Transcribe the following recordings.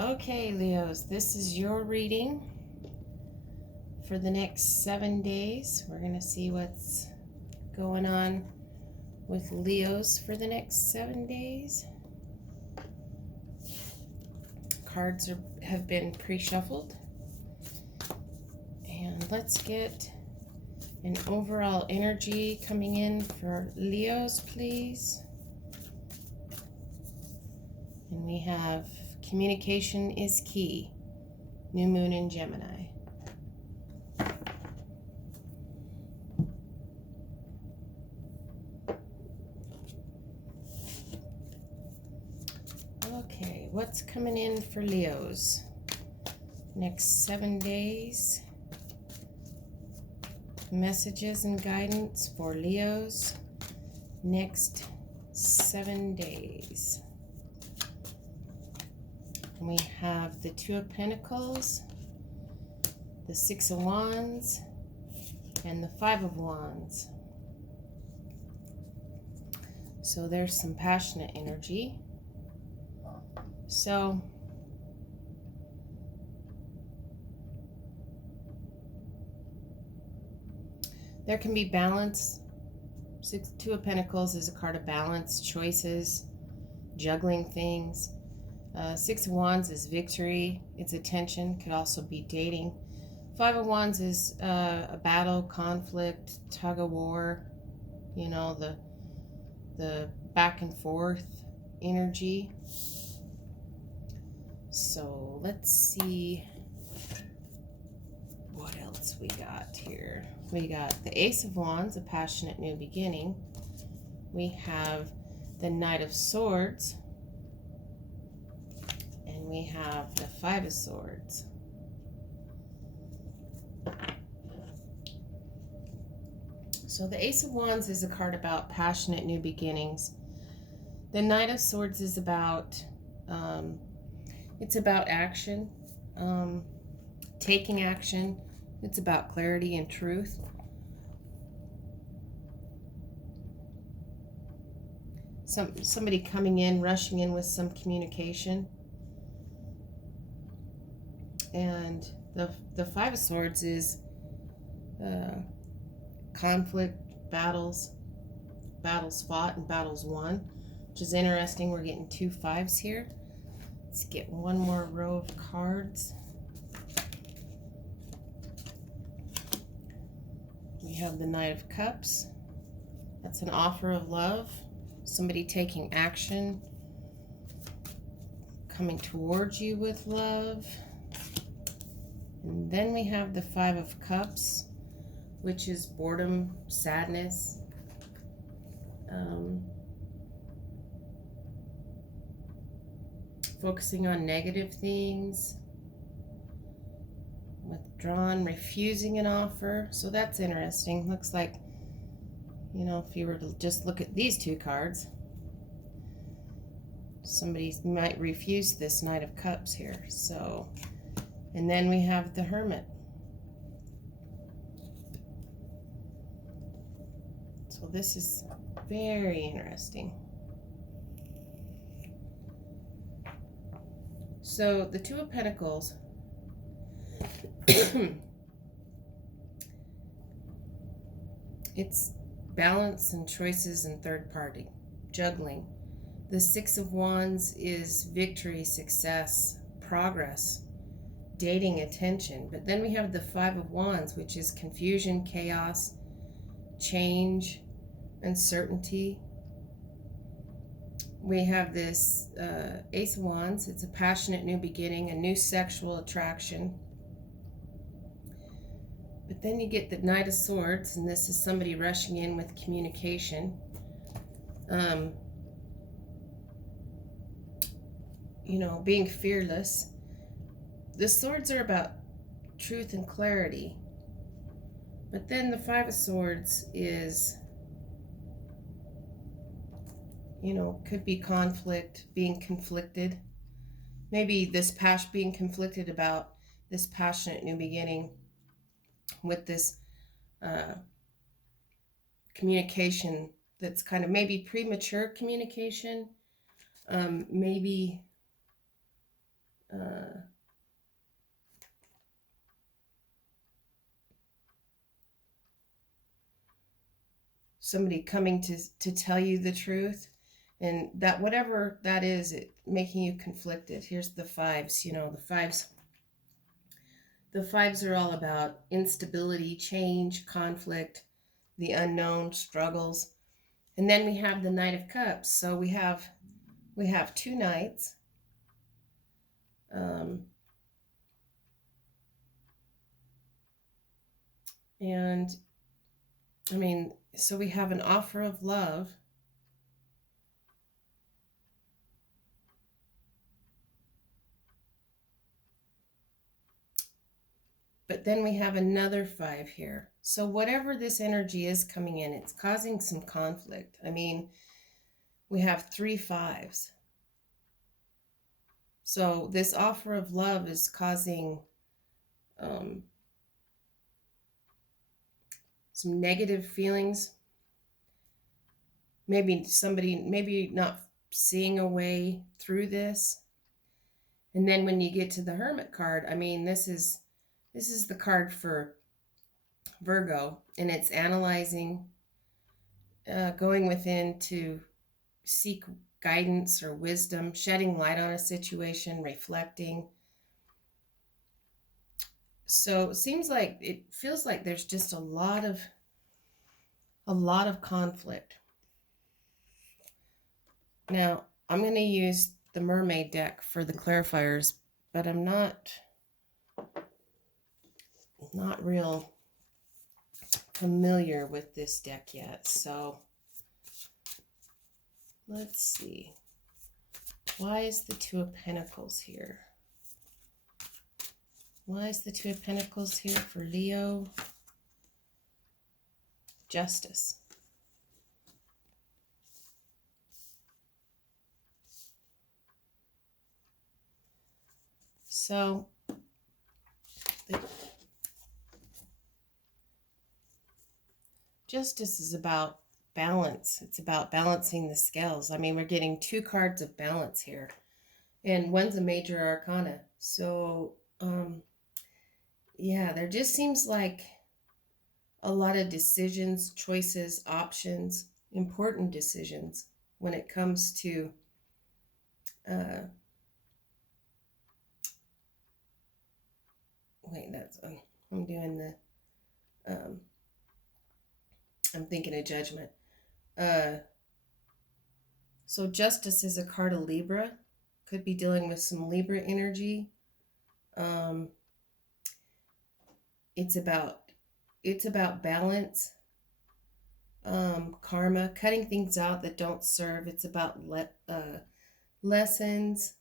Okay, Leos, this is your reading for the next 7 days. We're going to see what's going on with Leos for the next 7 days. Cards have been pre-shuffled. And let's get an overall energy coming in for Leos, please. And we have communication is key. New moon in Gemini. Okay, what's coming in for Leos? Next 7 days. Messages and guidance for Leos. Next 7 days. And we have the Two of Pentacles, the Six of Wands, and the Five of Wands. So there's some passionate energy. So there can be balance. Two of Pentacles is a card of balance, choices, juggling things. Six of Wands is victory. It's attention. Could also be dating. Five of Wands is a battle, conflict, tug of war. You know, the back and forth energy. So let's see what else we got here. We got the Ace of Wands, a passionate new beginning. We have the Knight of Swords. And we have the Five of Swords. So the Ace of Wands is a card about passionate new beginnings. The Knight of Swords is about it's about action, taking action. It's about clarity and truth. Somebody coming in, rushing in with some communication. And the Five of Swords is conflict, battles fought and battles won, which is interesting. We're getting two fives here. Let's get one more row of cards. We have the Knight of Cups. That's an offer of love. Somebody taking action, coming towards you with love. And then we have the Five of Cups, which is boredom, sadness. Focusing on negative things, withdrawn, refusing an offer. So that's interesting. Looks like, you know, if you were to just look at these two cards, somebody might refuse this Knight of Cups here. So, and then we have the Hermit. So this is very interesting. So the Two of Pentacles, it's balance and choices and third party, juggling. The Six of Wands is victory, success, progress, dating, attention. But then we have the Five of Wands, which is confusion, chaos, change, uncertainty. We have this Ace of Wands. It's a passionate new beginning, a new sexual attraction. But then you get the Knight of Swords, and this is somebody rushing in with communication. You know, being fearless. The swords are about truth and clarity. But then the Five of Swords is, you know, could be conflict, being conflicted. Maybe this being conflicted about this passionate new beginning with this communication that's kind of maybe premature communication, maybe uh, somebody coming to tell you the truth, and that whatever that is, it making you conflicted. Here's the fives. The fives are all about instability, change, conflict, the unknown, struggles. And then we have the Knight of Cups. So we have two knights. Um, and I mean, so we have an offer of love. But then we have another five here. So whatever this energy is coming in, it's causing some conflict. I mean, we have three fives. So this offer of love is causing um, some negative feelings. Maybe not seeing a way through this. And then when you get to the Hermit card, I mean, this is the card for Virgo, and it's analyzing, going within to seek guidance or wisdom, shedding light on a situation, reflecting. So it feels like there's just a lot of conflict. Now, I'm going to use the Mermaid deck for the clarifiers, but I'm not real familiar with this deck yet. So let's see. Why is the Two of Pentacles here? Why is the Two of Pentacles here for Leo? Justice. So Justice is about balance. It's about balancing the scales. I mean, we're getting two cards of balance here, and one's a major arcana. So, yeah, there just seems like a lot of decisions, choices, options, important decisions when it comes to I'm doing the I'm thinking of Judgment. So Justice is a card of Libra. Could be dealing with some Libra energy. It's about balance, karma, cutting things out that don't serve. It's about lessons.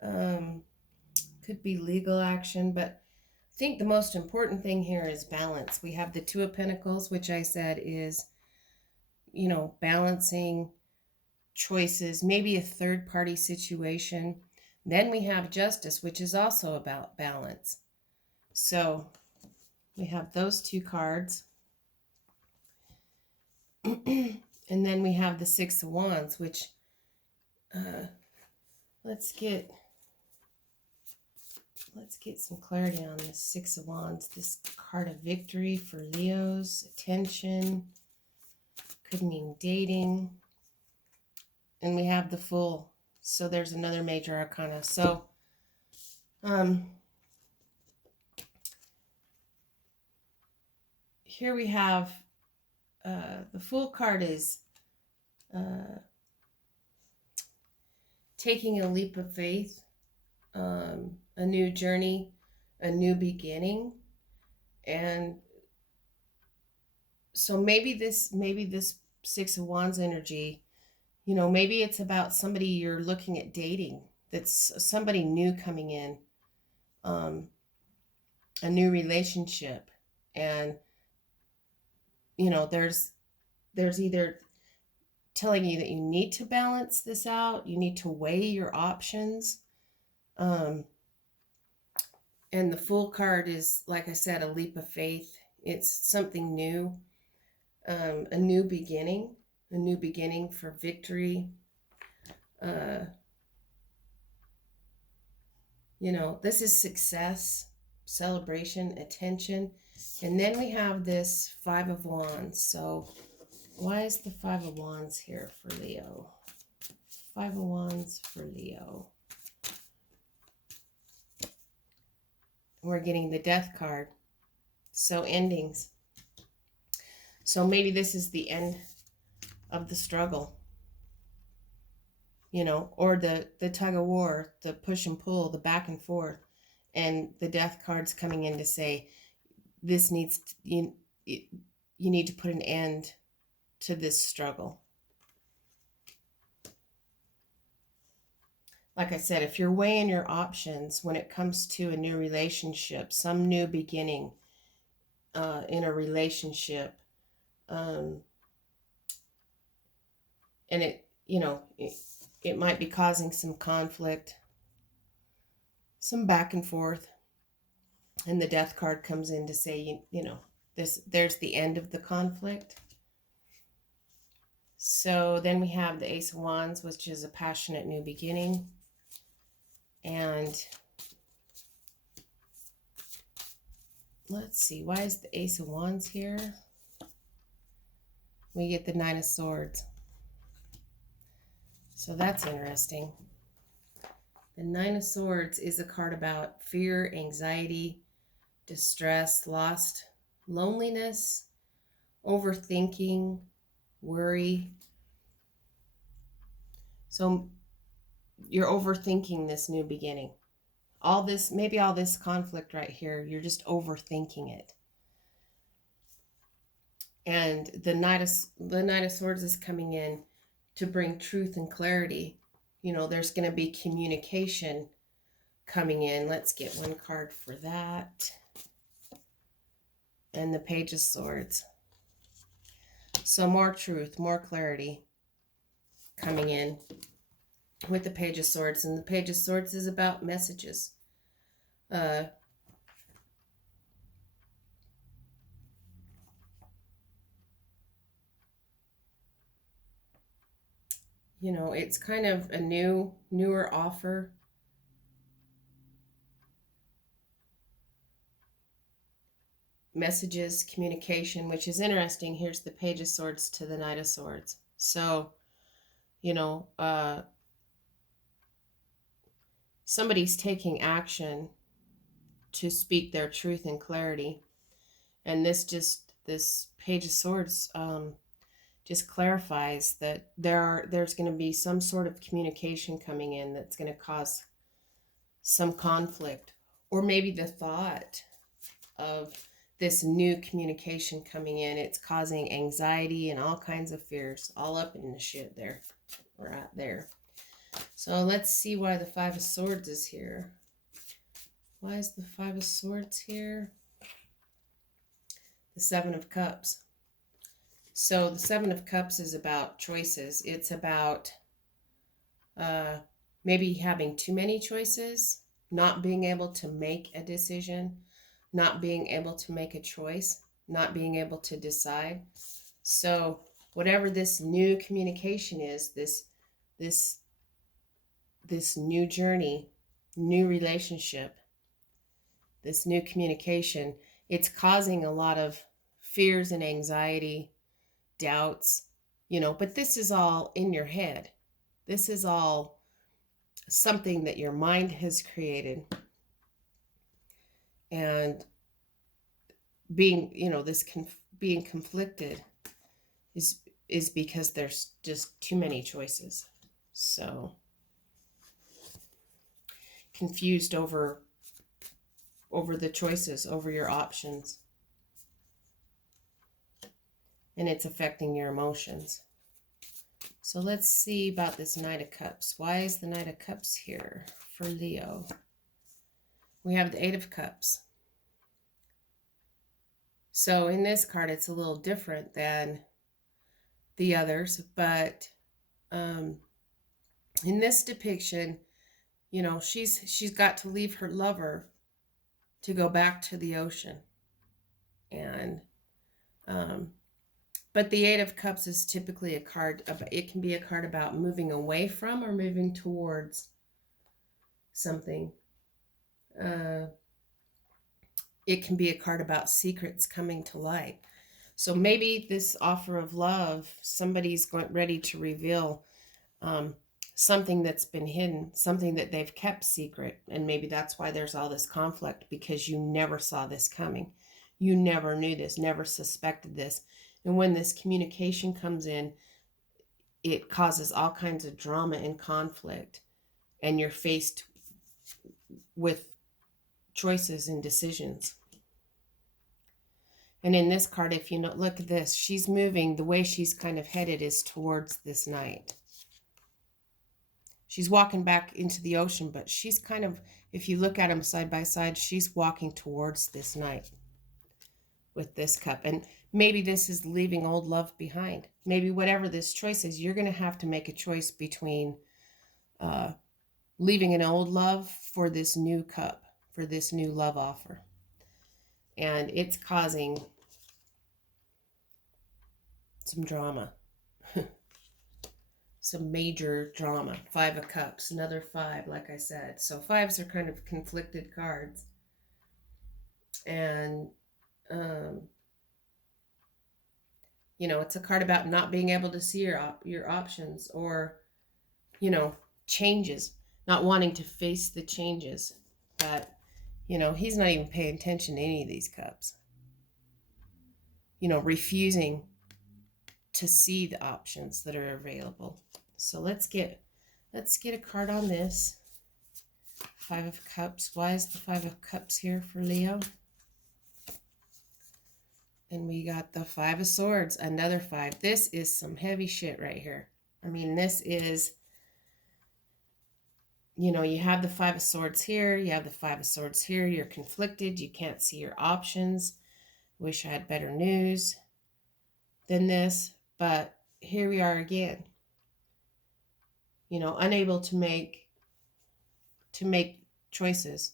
Could be legal action, but I think the most important thing here is balance. We have the Two of Pentacles, which I said is, balancing choices, maybe a third party situation. Then we have Justice, which is also about balance. So we have those two cards. And then we have the Six of Wands, which let's get some clarity on this Six of Wands. This card of victory for Leos, attention, could mean dating. And we have the Fool. So there's another major arcana. So here we have the Fool card is taking a leap of faith, a new journey, a new beginning. And so maybe this Six of Wands energy, maybe it's about somebody you're looking at dating, that's somebody new coming in, a new relationship. And there's either telling you that you need to balance this out, you need to weigh your options. And the Fool card is, like I said, a leap of faith. It's something new, a new beginning for victory. This is success, celebration, attention. And then we have this Five of Wands. So why is the Five of Wands here for Leo? Five of Wands for Leo. We're getting the Death card. So endings. So maybe this is the end of the struggle. Or the tug of war, the push and pull, the back and forth. And the Death card's coming in to say, this needs to, you need to put an end to this struggle. Like I said, if you're weighing your options when it comes to a new relationship, some new beginning in a relationship, and it might be causing some conflict, some back and forth, and the Death card comes in to say, there's the end of the conflict. So then we have the Ace of Wands, which is a passionate new beginning. And let's see, why is the Ace of Wands here? We get the Nine of Swords. So that's interesting. The Nine of Swords is a card about fear, anxiety, distress, lost, loneliness, overthinking, worry. So you're overthinking this new beginning. Maybe all this conflict right here, you're just overthinking it. And the Knight of Swords is coming in to bring truth and clarity. There's going to be communication coming in. Let's get one card for that. And the Page of Swords. So more truth, more clarity coming in with the Page of Swords. And the Page of Swords is about messages. It's kind of a newer offer. Messages, communication, which is interesting. Here's the Page of Swords to the Knight of Swords. So, somebody's taking action to speak their truth and clarity. And this Page of Swords just clarifies that there's going to be some sort of communication coming in that's going to cause some conflict, or maybe the thought of this new communication coming in, it's causing anxiety and all kinds of fears, all up in the shit there. We're at there. So let's see why the Five of Swords is here. Why is the Five of Swords here? The Seven of Cups. So the Seven of Cups is about choices. It's about maybe having too many choices, not being able to make a decision, not being able to make a choice, not being able to decide. So whatever this new communication is, this new journey, new relationship, this new communication, it's causing a lot of fears and anxiety, doubts, but this is all in your head. This is all something that your mind has created. And being, being conflicted is because there's just too many choices. So confused over the choices, over your options. And it's affecting your emotions. So let's see about this Knight of Cups. Why is the Knight of Cups here for Leo? We have the Eight of Cups. So in this card, it's a little different than the others, but in this depiction, she's got to leave her lover to go back to the ocean. And but the Eight of Cups is typically a card, it can be a card about moving away from or moving towards something. Uh, it can be a card about secrets coming to light. So maybe this offer of love, somebody's ready to reveal um, something that's been hidden, something that they've kept secret. And maybe that's why there's all this conflict, because you never saw this coming. You never knew this, never suspected this. And when this communication comes in, it causes all kinds of drama and conflict. And you're faced with choices and decisions. And in this card, if you know, look at this, she's moving. The way she's kind of headed is towards this knight. She's walking back into the ocean, but she's kind of, if you look at them side by side, she's walking towards this knight with this cup. And maybe this is leaving old love behind. Maybe whatever this choice is, you're going to have to make a choice between leaving an old love for this new cup, for this new love offer. And it's causing some drama. Some major drama. 5 of Cups, another 5, like I said. So 5s are kind of conflicted cards. And, you know, it's a card about not being able to see your options, or, you know, changes, not wanting to face the changes. But, you know, he's not even paying attention to any of these cups. You know, refusing to see the options that are available. So let's get a card on this. 5 of Cups. Why is the 5 of Cups here for Leo? And we got the 5 of Swords, another 5. This is some heavy shit right here. I mean, this is, you know, you have the 5 of Swords here, you have the 5 of Swords here, you're conflicted, you can't see your options. Wish I had better news than this, but here we are again. You know, unable to make choices.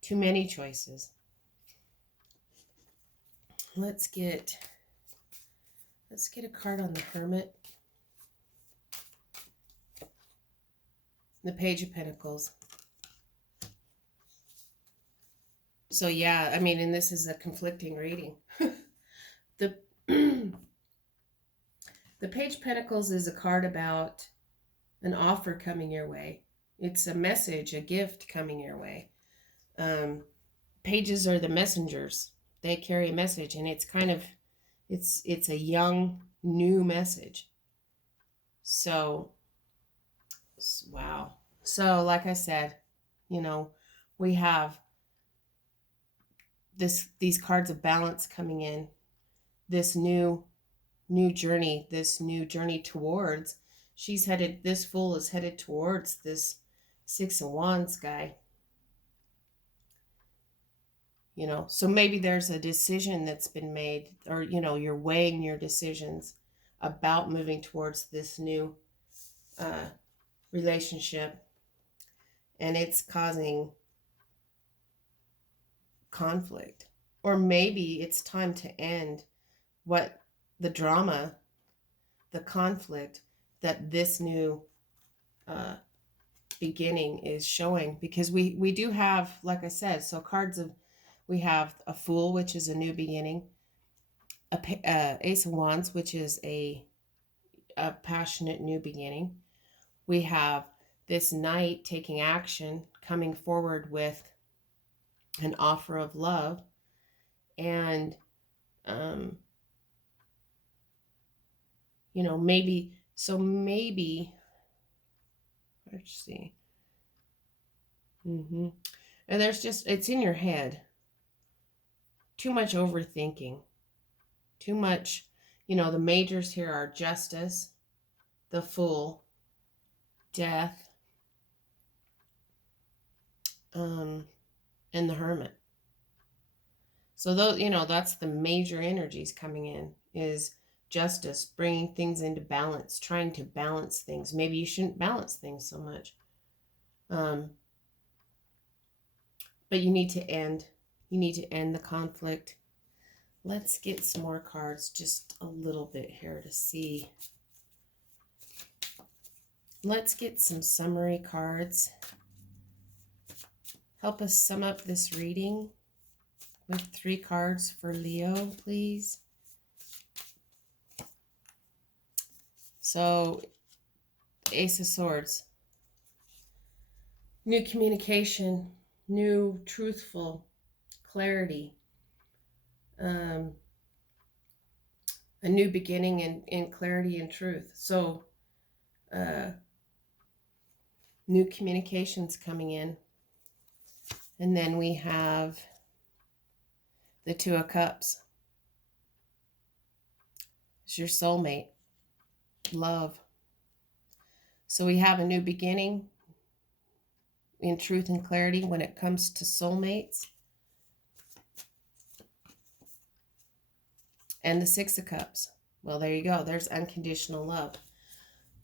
Too many choices. Let's get a card on the Hermit. The Page of Pentacles. So yeah, I mean, and this is a conflicting reading. The Page of Pentacles is a card about an offer coming your way. It's a message, a gift coming your way. Pages are the messengers. They carry a message, and it's kind of, it's a young, new message. So, wow. So, like I said, you know, we have these cards of balance coming in, this new journey, towards, this Fool is headed towards this 6 of Wands guy. You know, so maybe there's a decision that's been made, or, you know, you're weighing your decisions about moving towards this new relationship, and it's causing conflict. Or maybe it's time to end what the drama, the conflict that this new beginning is showing, because we do have, like I said, so cards of, we have a Fool, which is a new beginning, a Ace of Wands, which is a passionate new beginning. We have this Knight taking action, coming forward with an offer of love, and you know, maybe let's see. And there's just, it's in your head. Too much overthinking. Too much, you know, the majors here are Justice, the Fool, Death, and the Hermit. So those, you know, that's the major energies coming in, is Justice, bringing things into balance, trying to balance things. Maybe you shouldn't balance things so much. But you need to end the conflict. Let's get some more cards, just a little bit here to see. Let's get some summary cards help us sum up this reading with 3 cards for Leo, please. So, Ace of Swords. New communication, new truthful clarity, a new beginning in clarity and truth. So, new communications coming in. And then we have the Two of Cups. It's your soulmate, love. So we have a new beginning in truth and clarity when it comes to soulmates. And the Six of Cups. Well, there you go. There's unconditional love.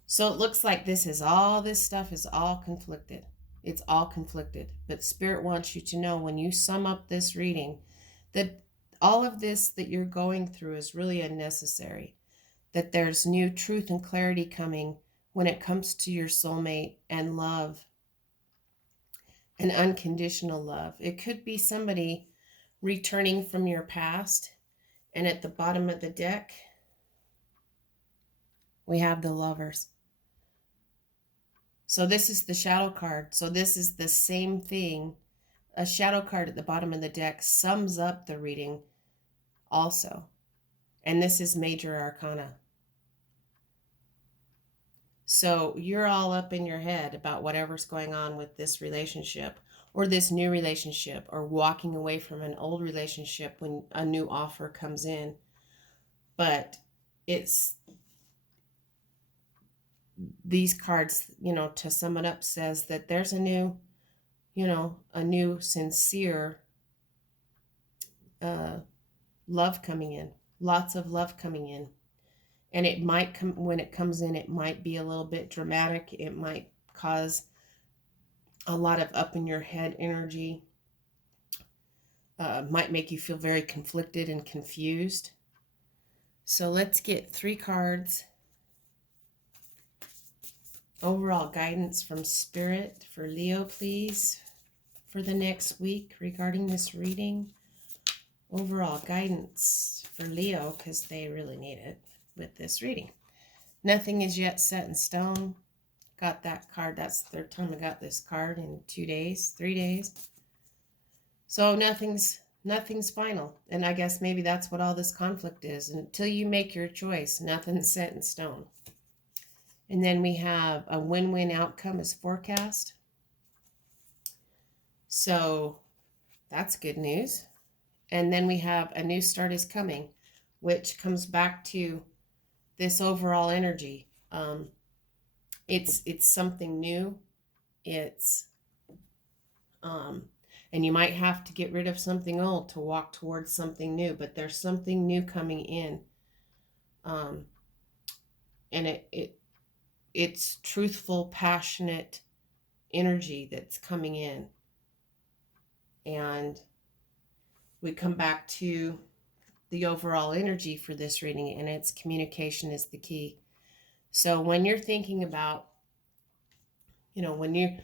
So it looks like this stuff is all conflicted. It's all conflicted. But Spirit wants you to know when you sum up this reading that all of this that you're going through is really unnecessary. That there's new truth and clarity coming when it comes to your soulmate and love. And unconditional love. It could be somebody returning from your past. And at the bottom of the deck, we have the Lovers. So this is the shadow card. So this is the same thing. A shadow card at the bottom of the deck sums up the reading also. And this is Major Arcana. So you're all up in your head about whatever's going on with this relationship or this new relationship or walking away from an old relationship when a new offer comes in. But it's these cards, to sum it up, says that there's a new sincere love coming in, lots of love coming in. And it might come, when it comes in, it might be a little bit dramatic. It might cause a lot of up in your head energy. Might make you feel very conflicted and confused. So let's get 3 cards. Overall guidance from Spirit for Leo, please, for the next week regarding this reading. Overall guidance for Leo, because they really need it with this reading. Nothing is yet set in stone. Got that card. That's the 3rd time I got this card in 3 days. So nothing's final. And I guess maybe that's what all this conflict is. And until you make your choice, nothing's set in stone. And then we have a win-win outcome as forecast. So that's good news. And then we have a new start is coming, which comes back to this overall energy. It's something new. It's and you might have to get rid of something old to walk towards something new, but there's something new coming in. And it's truthful, passionate energy that's coming in. And we come back to the overall energy for this reading, and it's communication is the key. So when you're thinking about, when you're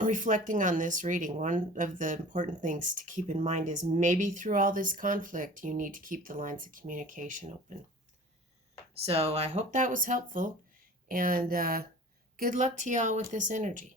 reflecting on this reading, one of the important things to keep in mind is maybe through all this conflict, you need to keep the lines of communication open. So I hope that was helpful, and good luck to y'all with this energy.